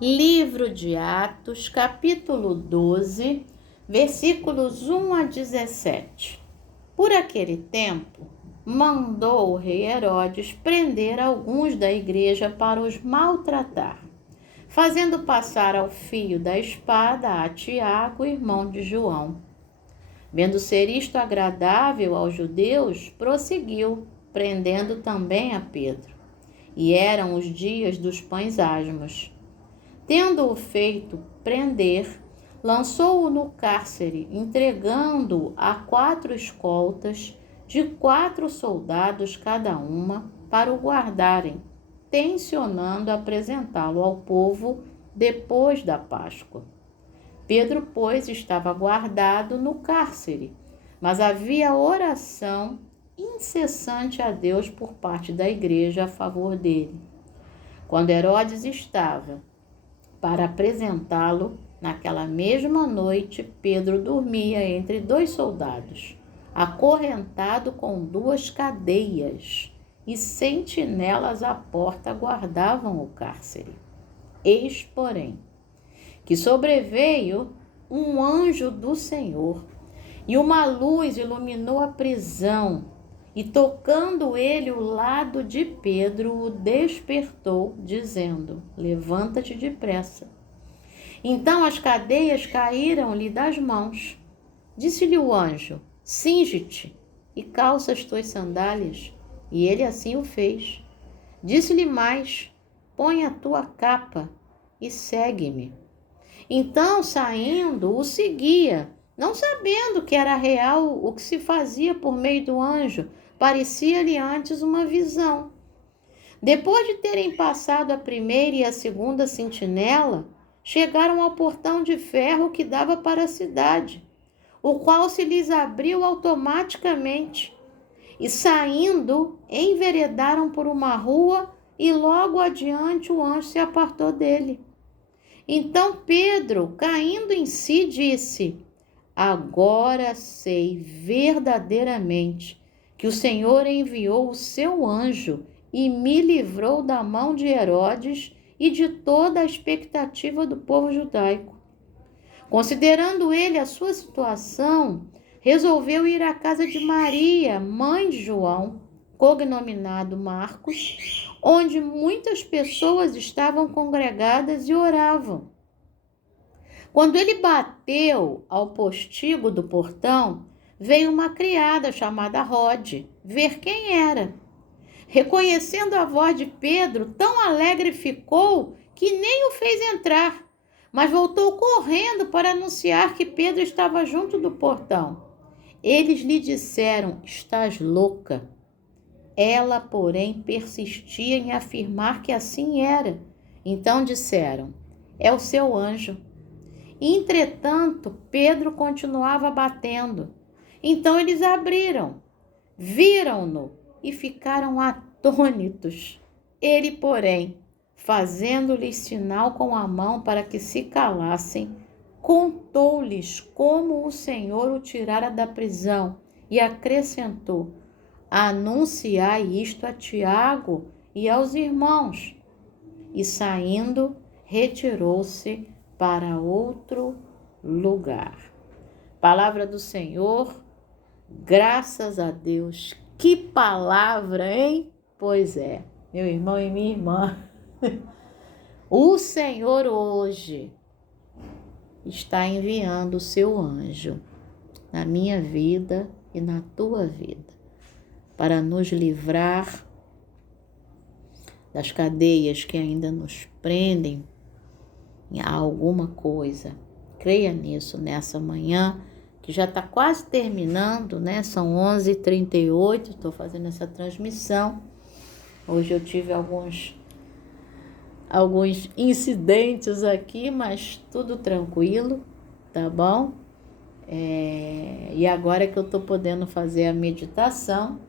Livro de Atos, capítulo 12, versículos 1 a 17. Por aquele tempo, mandou o rei Herodes prender alguns da igreja para os maltratar, fazendo passar ao fio da espada a Tiago, irmão de João. Vendo ser isto agradável aos judeus, prosseguiu, prendendo também a Pedro. E eram os dias dos pães asmos. Tendo-o feito prender, lançou-o no cárcere, entregando-o a 4 escoltas, de 4 soldados cada uma, para o guardarem, tencionando apresentá-lo ao povo depois da Páscoa. Pedro, pois, estava guardado no cárcere, mas havia oração incessante a Deus por parte da igreja a favor dele. Quando Herodes estava para apresentá-lo, naquela mesma noite, Pedro dormia entre 2 soldados, acorrentado com 2 cadeias, e sentinelas à porta guardavam o cárcere. Eis, porém, que sobreveio um anjo do Senhor, e uma luz iluminou a prisão, e tocando ele o lado de Pedro, o despertou, dizendo: levanta-te depressa. Então as cadeias caíram-lhe das mãos. Disse-lhe o anjo: cinge-te e calça as tuas sandálias. E ele assim o fez. Disse-lhe mais: põe a tua capa e segue-me. Então, saindo, o seguia, não sabendo que era real o que se fazia por meio do anjo. Parecia-lhe antes uma visão. Depois de terem passado a primeira e a segunda sentinela, chegaram ao portão de ferro que dava para a cidade, o qual se lhes abriu automaticamente. E saindo, enveredaram por uma rua e logo adiante o anjo se apartou dele. Então Pedro, caindo em si, disse: agora sei verdadeiramente que o Senhor enviou o seu anjo e me livrou da mão de Herodes e de toda a expectativa do povo judaico. Considerando ele a sua situação, resolveu ir à casa de Maria, mãe de João, cognominado Marcos, onde muitas pessoas estavam congregadas e oravam. Quando ele bateu ao postigo do portão, veio uma criada chamada Rode ver quem era. Reconhecendo a voz de Pedro, tão alegre ficou que nem o fez entrar, mas voltou correndo para anunciar que Pedro estava junto do portão. Eles lhe disseram: estás louca. Ela, porém, persistia em afirmar que assim era. Então disseram: é o seu anjo. Entretanto, Pedro continuava batendo. Então eles abriram, viram-no e ficaram atônitos. Ele, porém, fazendo-lhes sinal com a mão para que se calassem, contou-lhes como o Senhor o tirara da prisão e acrescentou: anunciai isto a Tiago e aos irmãos. E saindo, retirou-se para outro lugar. Palavra do Senhor, graças a Deus. Que palavra, hein? Pois é, meu irmão e minha irmã. O Senhor hoje está enviando o seu anjo na minha vida e na tua vida, para nos livrar das cadeias que ainda nos prendem a alguma coisa. Creia nisso nessa manhã, que já está quase terminando, né? São 11h38, estou fazendo essa transmissão. Hoje eu tive alguns incidentes aqui, mas tudo tranquilo, tá bom? E agora que eu estou podendo fazer a meditação,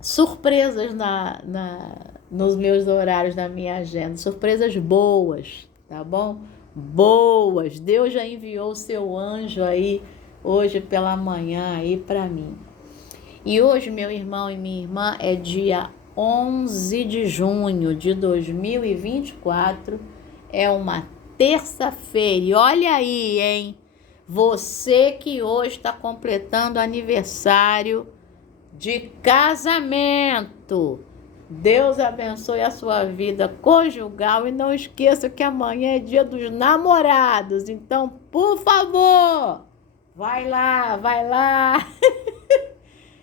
surpresas nos meus horários, na minha agenda, surpresas boas, tá bom? Boas, Deus já enviou o seu anjo aí, hoje pela manhã aí para mim. E hoje, meu irmão e minha irmã, é dia 11 de junho de 2024, é uma terça-feira. E olha aí, hein? Você que hoje está completando aniversário de casamento. Deus abençoe a sua vida conjugal e não esqueça que amanhã é dia dos namorados. Então, por favor, vai lá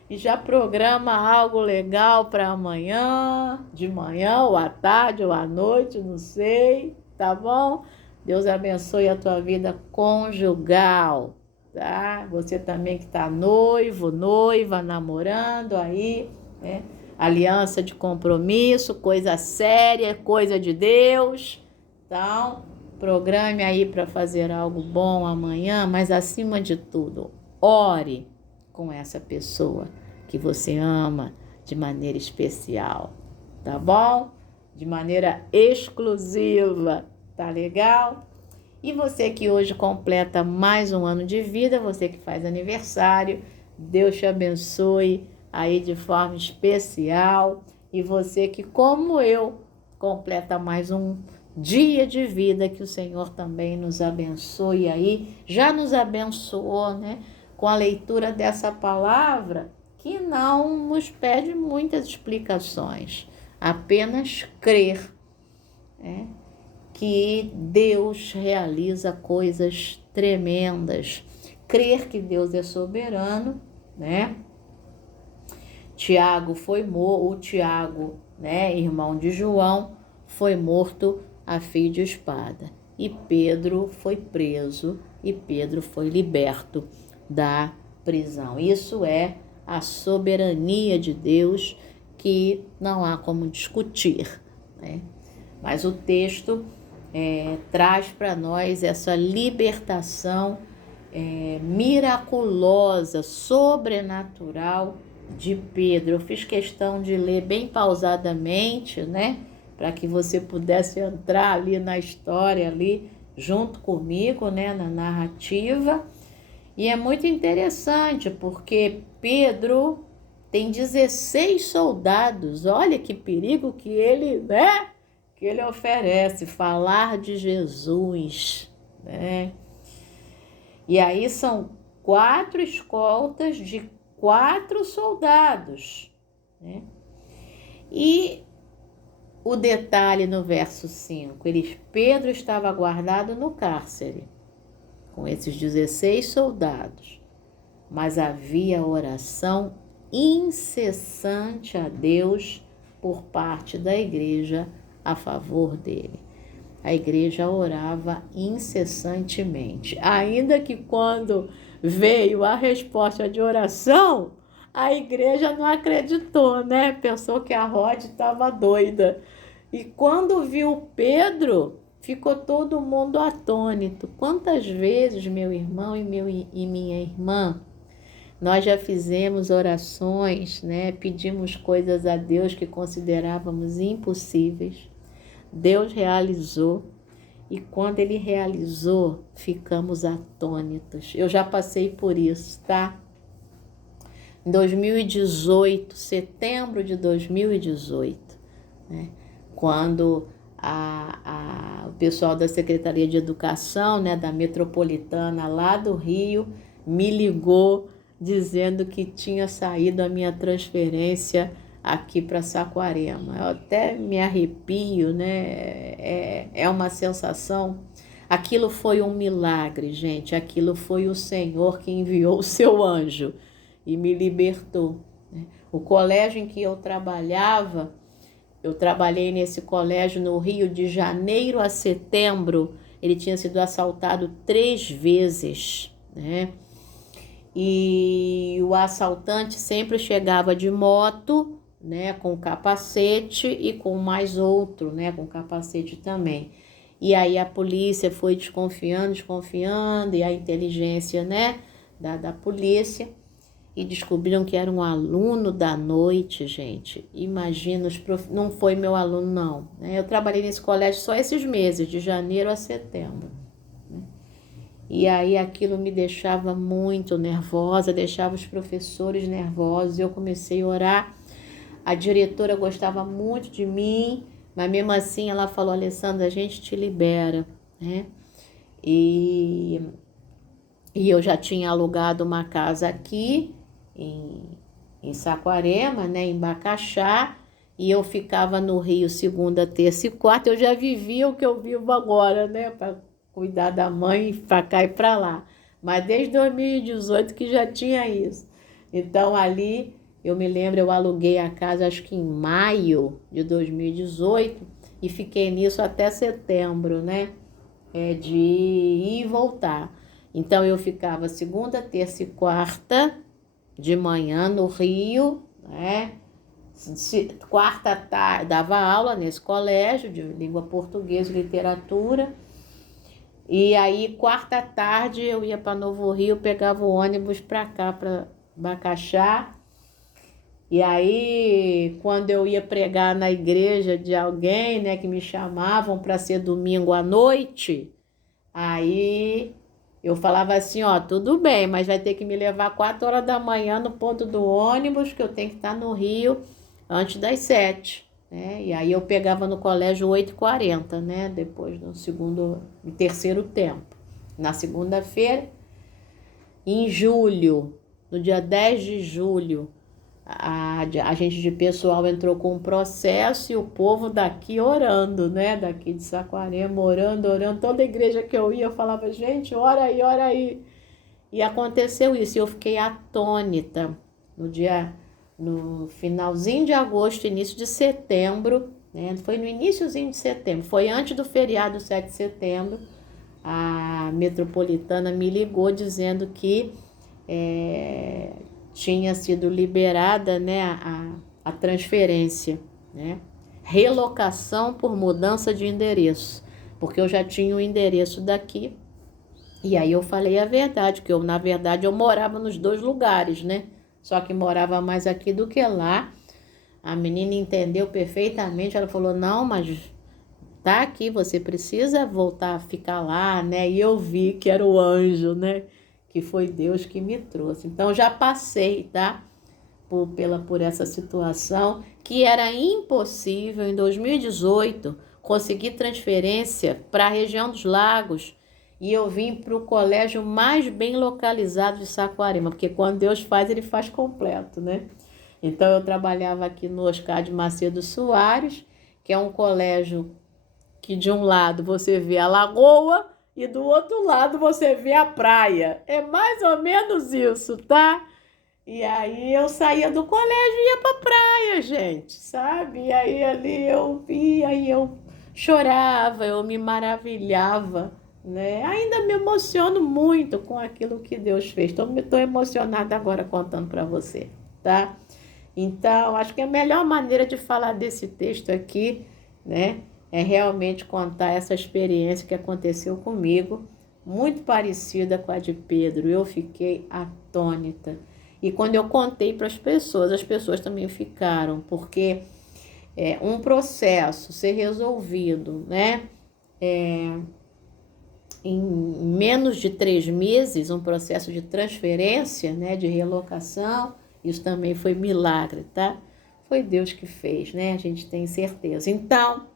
e já programa algo legal para amanhã, de manhã ou à tarde ou à noite, não sei, tá bom? Deus abençoe a tua vida conjugal, tá? Você também que tá noivo, noiva, namorando aí, né? Aliança de compromisso, coisa séria, coisa de Deus. Então, programe aí para fazer algo bom amanhã, mas acima de tudo, ore com essa pessoa que você ama de maneira especial, tá bom? De maneira exclusiva, tá legal? E você que hoje completa mais um ano de vida, você que faz aniversário, Deus te abençoe aí de forma especial. E você que, como eu, completa mais um dia de vida, que o Senhor também nos abençoe aí. Já nos abençoou, né? Com a leitura dessa palavra, que não nos pede muitas explicações, apenas crer, né? Que Deus realiza coisas tremendas, crer que Deus é soberano, né? Tiago foi morto, o Tiago, né, irmão de João, foi morto a fio de espada. E Pedro foi preso e Pedro foi liberto da prisão. Isso é a soberania de Deus, que não há como discutir, né? Mas o texto traz para nós essa libertação miraculosa, sobrenatural de Pedro. Eu fiz questão de ler bem pausadamente, né? Para que você pudesse entrar ali na história, ali junto comigo, né? Na narrativa. E é muito interessante, porque Pedro tem 16 soldados. Olha que perigo que ele, né? Que ele oferece, falar de Jesus, né? E aí são 4 escoltas de 4 soldados, né? E o detalhe no verso 5, Pedro estava guardado no cárcere, com esses 16 soldados, mas havia oração incessante a Deus por parte da igreja a favor dele. A igreja orava incessantemente, ainda que quando veio a resposta de oração, a igreja não acreditou, né? Pensou que a Rod estava doida. E quando viu Pedro, ficou todo mundo atônito. Quantas vezes, meu irmão e minha irmã, nós já fizemos orações, né? Pedimos coisas a Deus que considerávamos impossíveis. Deus realizou, e quando Ele realizou, ficamos atônitos. Eu já passei por isso, tá? Em 2018, setembro de 2018, né? Quando o pessoal da Secretaria de Educação, né, da Metropolitana lá do Rio, me ligou dizendo que tinha saído a minha transferência aqui para Saquarema. Eu até me arrepio, né? É uma sensação. Aquilo foi um milagre, gente. Aquilo foi o Senhor que enviou o seu anjo e me libertou, né? O colégio em que eu trabalhava, eu trabalhei nesse colégio no Rio de janeiro a setembro. Ele tinha sido assaltado 3 vezes, né? E o assaltante sempre chegava de moto, né, com capacete, e com mais outro, né, com capacete também. E aí a polícia foi desconfiando, e a inteligência, né, da polícia, e descobriram que era um aluno da noite, gente. Imagina, não foi meu aluno, não, né? Eu trabalhei nesse colégio só esses meses, de janeiro a setembro, né? E aí aquilo me deixava muito nervosa, deixava os professores nervosos. Eu comecei a orar A diretora gostava muito de mim, mas mesmo assim ela falou, Alessandra, a gente te libera, né? E, e eu já tinha alugado uma casa aqui em Saquarema, né, em Bacaxá, e eu ficava no Rio segunda, terça e quarta. Eu já vivia o que eu vivo agora, né, para cuidar da mãe para cá e para lá. Mas desde 2018 que já tinha isso. Então ali eu me lembro, eu aluguei a casa acho que em maio de 2018 e fiquei nisso até setembro, né, de ir e voltar. Então eu ficava segunda, terça e quarta de manhã no Rio, né? Quarta tarde, dava aula nesse colégio de língua portuguesa e literatura. E aí, quarta tarde, eu ia para Novo Rio, pegava o ônibus para cá, para Bacaxá. E aí, quando eu ia pregar na igreja de alguém, né, que me chamavam para ser domingo à noite, aí eu falava assim, ó, tudo bem, mas vai ter que me levar 4 horas da manhã no ponto do ônibus, que eu tenho que estar no Rio antes das 7, né? E aí eu pegava no colégio 8h40, né? Depois no terceiro tempo. Na segunda-feira, em julho, no dia 10 de julho, a gente de pessoal entrou com um processo e o povo daqui orando, né? Daqui de Saquarema, orando. Toda igreja que eu ia, eu falava, gente, ora aí, ora aí. E aconteceu isso, e eu fiquei atônita no finalzinho de agosto, início de setembro, né? Foi no iniciozinho de setembro, foi antes do feriado 7 de setembro, a metropolitana me ligou dizendo que tinha sido liberada, né, a transferência, né? Relocação por mudança de endereço, porque eu já tinha o endereço daqui. E aí eu falei a verdade, que na verdade eu morava nos 2 lugares, né? Só que morava mais aqui do que lá. A menina entendeu perfeitamente, ela falou, não, mas tá aqui, você precisa voltar a ficar lá, né? E eu vi que era o anjo, né? Que foi Deus que me trouxe. Então já passei, tá? Por essa situação, que era impossível em 2018 conseguir transferência para a região dos Lagos, e eu vim para o colégio mais bem localizado de Saquarema, porque quando Deus faz, ele faz completo, né? Então eu trabalhava aqui no Oscar de Macedo Soares, que é um colégio que de um lado você vê a lagoa e do outro lado você vê a praia. É mais ou menos isso, tá? E aí eu saía do colégio e ia pra praia, gente, sabe? E aí ali eu via e eu chorava, eu me maravilhava, né? Ainda me emociono muito com aquilo que Deus fez. Tô emocionada agora contando para você, tá? Então, acho que a melhor maneira de falar desse texto aqui, né, é realmente contar essa experiência que aconteceu comigo, muito parecida com a de Pedro. Eu fiquei atônita. E quando eu contei para as pessoas também ficaram, porque um processo ser resolvido, né? Em menos de 3 meses, um processo de transferência, né? De relocação, isso também foi milagre, tá? Foi Deus que fez, né? A gente tem certeza. Então,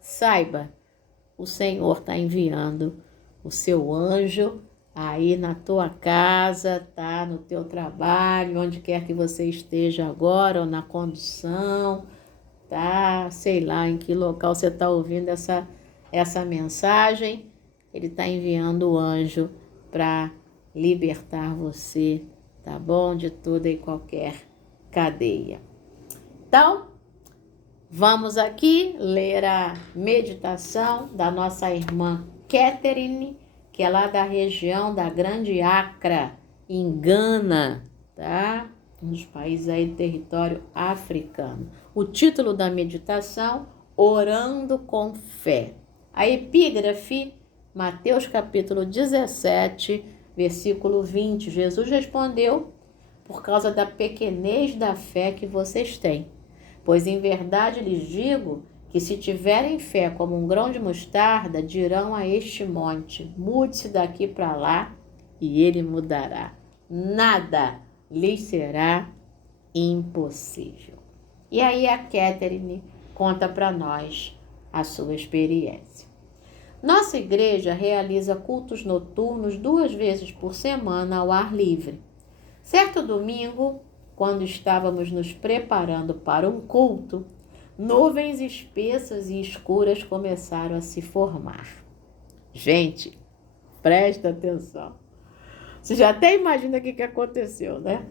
saiba, o Senhor está enviando o seu anjo aí na tua casa, tá? No teu trabalho, onde quer que você esteja agora, ou na condução, tá? Sei lá em que local você está ouvindo essa mensagem. Ele está enviando o anjo para libertar você, tá bom? De toda e qualquer cadeia. Então, vamos aqui ler a meditação da nossa irmã Catherine, que é lá da região da Grande Acra, em Gana, tá? Um dos países aí do território africano. O título da meditação, Orando com Fé. A epígrafe, Mateus capítulo 17, versículo 20. Jesus respondeu, por causa da pequenez da fé que vocês têm. Pois em verdade lhes digo que se tiverem fé como um grão de mostarda, dirão a este monte, mude-se daqui para lá, e ele mudará. Nada lhes será impossível. E aí a Catherine conta para nós a sua experiência. Nossa igreja realiza cultos noturnos 2 vezes por semana ao ar livre. Certo domingo, quando estávamos nos preparando para um culto, nuvens espessas e escuras começaram a se formar. Gente, presta atenção. Você já até imagina o que aconteceu, né?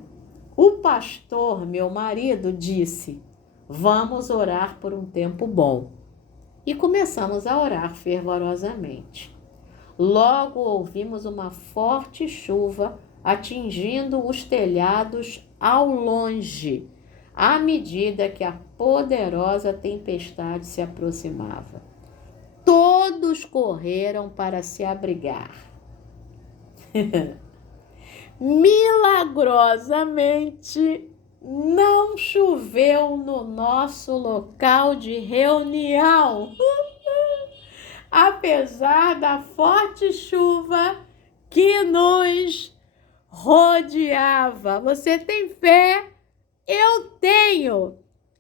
O pastor, meu marido, disse: vamos orar por um tempo bom. E começamos a orar fervorosamente. Logo ouvimos uma forte chuva atingindo os telhados ao longe, à medida que a poderosa tempestade se aproximava. Todos correram para se abrigar. Milagrosamente, não choveu no nosso local de reunião, apesar da forte chuva que nos rodeava. Você tem fé? Eu tenho.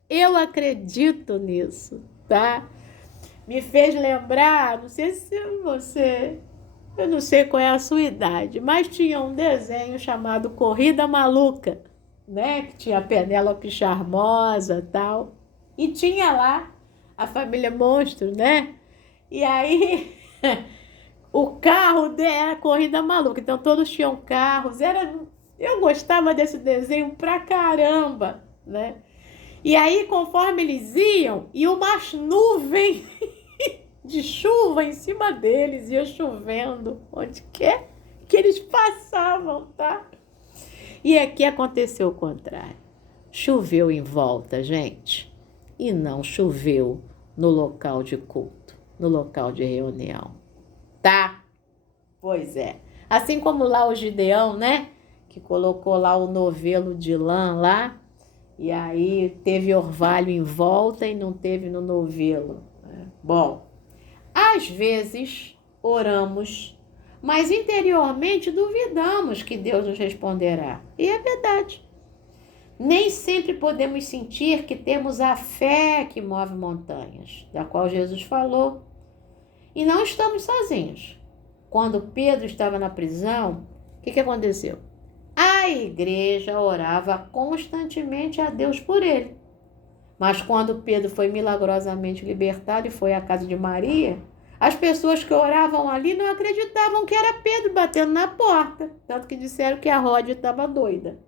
Eu acredito nisso, tá? Me fez lembrar, não sei se você... Eu não sei qual é a sua idade, mas tinha um desenho chamado Corrida Maluca, né? Que tinha a Penélope Charmosa e tal. E tinha lá a família Monstro, né? E aí o carro era Corrida Maluca. Então todos tinham carros. Eu gostava desse desenho pra caramba, né? E aí conforme eles iam, e umas nuvens de chuva em cima deles, ia chovendo onde quer que eles passavam, tá? E aqui aconteceu o contrário. Choveu em volta, gente, e não choveu no local de culto, no local de reunião, tá? Pois é. Assim como lá o Gideão, né? Que colocou lá o novelo de lã lá, e aí teve orvalho em volta e não teve no novelo, né? Bom, às vezes oramos, mas interiormente duvidamos que Deus nos responderá. E é verdade. Nem sempre podemos sentir que temos a fé que move montanhas, da qual Jesus falou. E não estamos sozinhos. Quando Pedro estava na prisão, o que aconteceu? A igreja orava constantemente a Deus por ele. Mas quando Pedro foi milagrosamente libertado e foi à casa de Maria, as pessoas que oravam ali não acreditavam que era Pedro batendo na porta. Tanto que disseram que a Rode estava doida.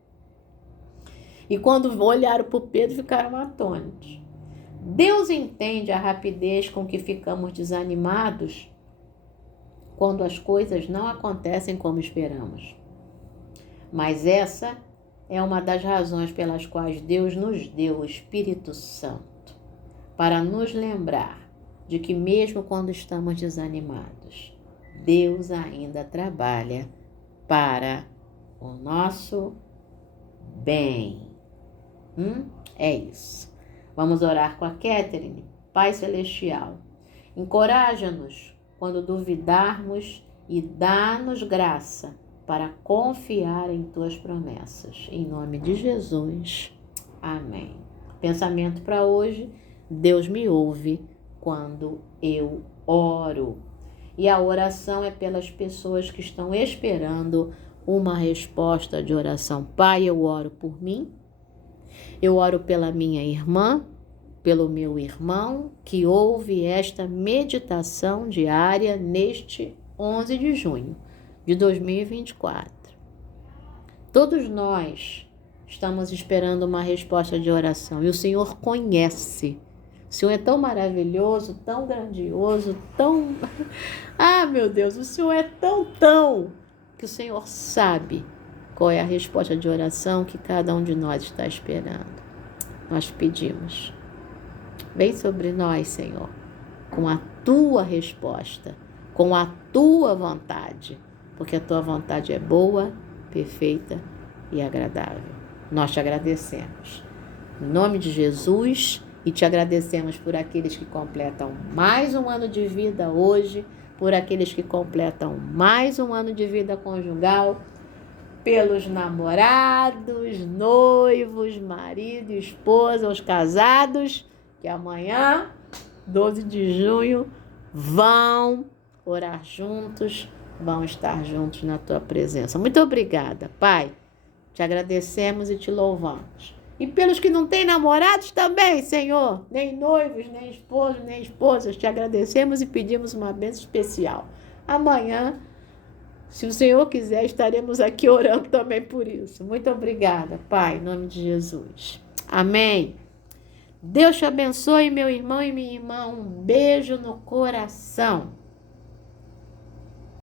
E quando olharam para o Pedro, ficaram atônitos. Deus entende a rapidez com que ficamos desanimados quando as coisas não acontecem como esperamos. Mas essa é uma das razões pelas quais Deus nos deu o Espírito Santo, para nos lembrar de que mesmo quando estamos desanimados, Deus ainda trabalha para o nosso bem. É isso. Vamos orar com a Catherine. Pai Celestial, encoraja-nos quando duvidarmos e dá-nos graça para confiar em tuas promessas. Em nome de Jesus. Amém. Pensamento para hoje: Deus me ouve quando eu oro. E a oração é pelas pessoas que estão esperando uma resposta de oração. Pai, eu oro por mim. Eu oro pela minha irmã, pelo meu irmão, que ouve esta meditação diária neste 11 de junho de 2024. Todos nós estamos esperando uma resposta de oração e o Senhor conhece. O Senhor é tão maravilhoso, tão grandioso, tão... Ah, meu Deus, o Senhor é tão que o Senhor sabe qual é a resposta de oração que cada um de nós está esperando. Nós pedimos. Vem sobre nós, Senhor, com a tua resposta, com a tua vontade, porque a tua vontade é boa, perfeita e agradável. Nós te agradecemos. Em nome de Jesus, e te agradecemos por aqueles que completam mais um ano de vida hoje, por aqueles que completam mais um ano de vida conjugal, pelos namorados, noivos, marido, esposa, os casados, que amanhã, 12 de junho, vão orar juntos, vão estar juntos na tua presença. Muito obrigada, Pai. Te agradecemos e te louvamos. E pelos que não têm namorados também, Senhor, nem noivos, nem esposos, nem esposas, te agradecemos e pedimos uma bênção especial. Amanhã, se o Senhor quiser, estaremos aqui orando também por isso. Muito obrigada, Pai, em nome de Jesus. Amém. Deus te abençoe, meu irmão e minha irmã. Um beijo no coração.